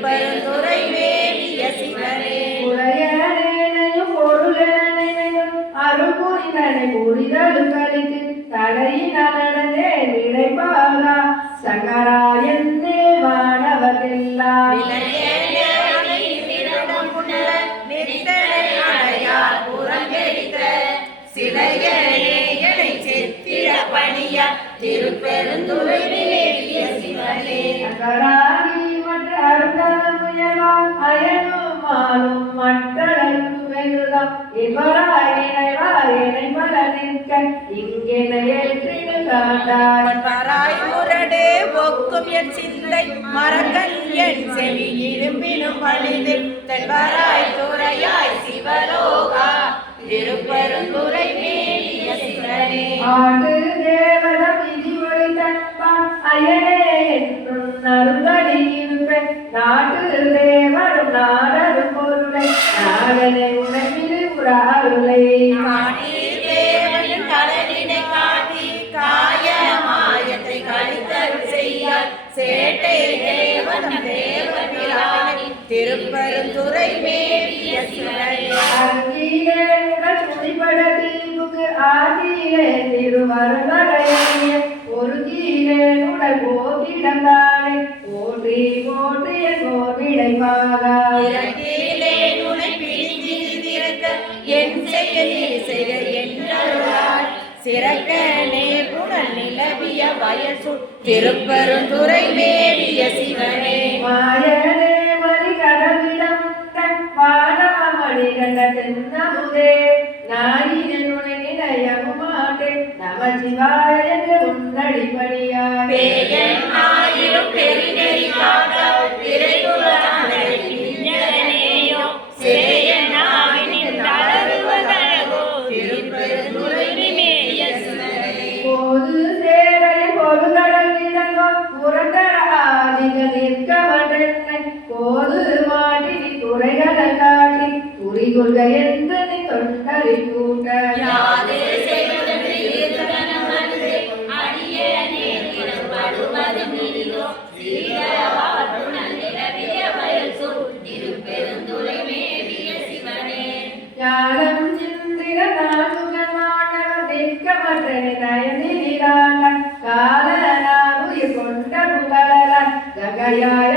பரந்துரை மேவிய சிவனே உரையனையும் பொருளனையும் அருள்புரிதனை புரிதல் கழித்து தடையினே நினைப்பாகா சங்கரா என்னே வானவரெல்லாம் திருப்பெருந்துரை மேவிய சிவனே அயனுமாலும் மற்றளவு வெகுதம் இவராயினை பலனிற்க இங்கெனையேற்றிடு காண்டாய் முரடே ஒக்கும் என் சிந்தை மரக்கன் என் செவி இரும்பினும் பணிந்து தென்வராய் துறையாய் சிவலோகா திருப்பெருந்துரை மேவிய சிவனே ஆண்டு தேவதம் இதி ஒளித்தன்பான் அயனே என்னும் நருங்கடியிருப்பேன் நாட்டு தேவரும் நாடரும் பொருளை நாடனை உணவிலே உறாருளை காட்டி தேவனின் கடலினை காட்டி காய மாயத்தை கழித்தருள் செய்ய சேட்டை தேவதம் தேவபிரானி திருப்பெருந்துரை மேவிய சிவனே அங்கீலே உடல் துணிபட தீவுக்கு ஆகியே திருவருளைய ஒரு கீழே உடல் போக்கிடங்காலே போற்றி போற்றிய கோவிடைப்பாக இறங்கிலே நுனை பிரிந்திருக்க என் செய்ய என்னருளாய் சிறக்கனே புனல் நிலவிய வயசு திருப்பெருந்துரை மேவிய சிவனே மாயனே மணி கடவிடம் வானமணி கண்ட தென்னமுதே நாயினன் உனை நிலையமுமாட்டே நமசிவாய என்று உன்னடிப்படியாய் பேயன் ஆயிரம் பெருநெறி காக்க திரையுலகனை பின்னரனேயோ சேயனாவினின் தளருவதழகோ திருப்பெருந்துரை மேவிய சிவனே போது சேரைய பொருகடல் விடங்கோ புறந்தர ஆதிகள் நிற்க மட்டென்னை போது மாட்டி துறைகளை காட்டி குறிகொள்க என்று நீ தொண்டரை கூட்ட யாதே செய்வதென்று ஈர்த்தனமன்றே அடியேனே திறப்படுவது மிளிரோ சீரவாற்றுணல் நிலவிய வயசு திருப்பெருந்துரை மேவிய சிவனே ஞானம் சிந்திர நாடுகமானவர் நிற்க மட்டனை நயனிராண்ட கால நான் உயிர் கொண்ட புகழல ககையாய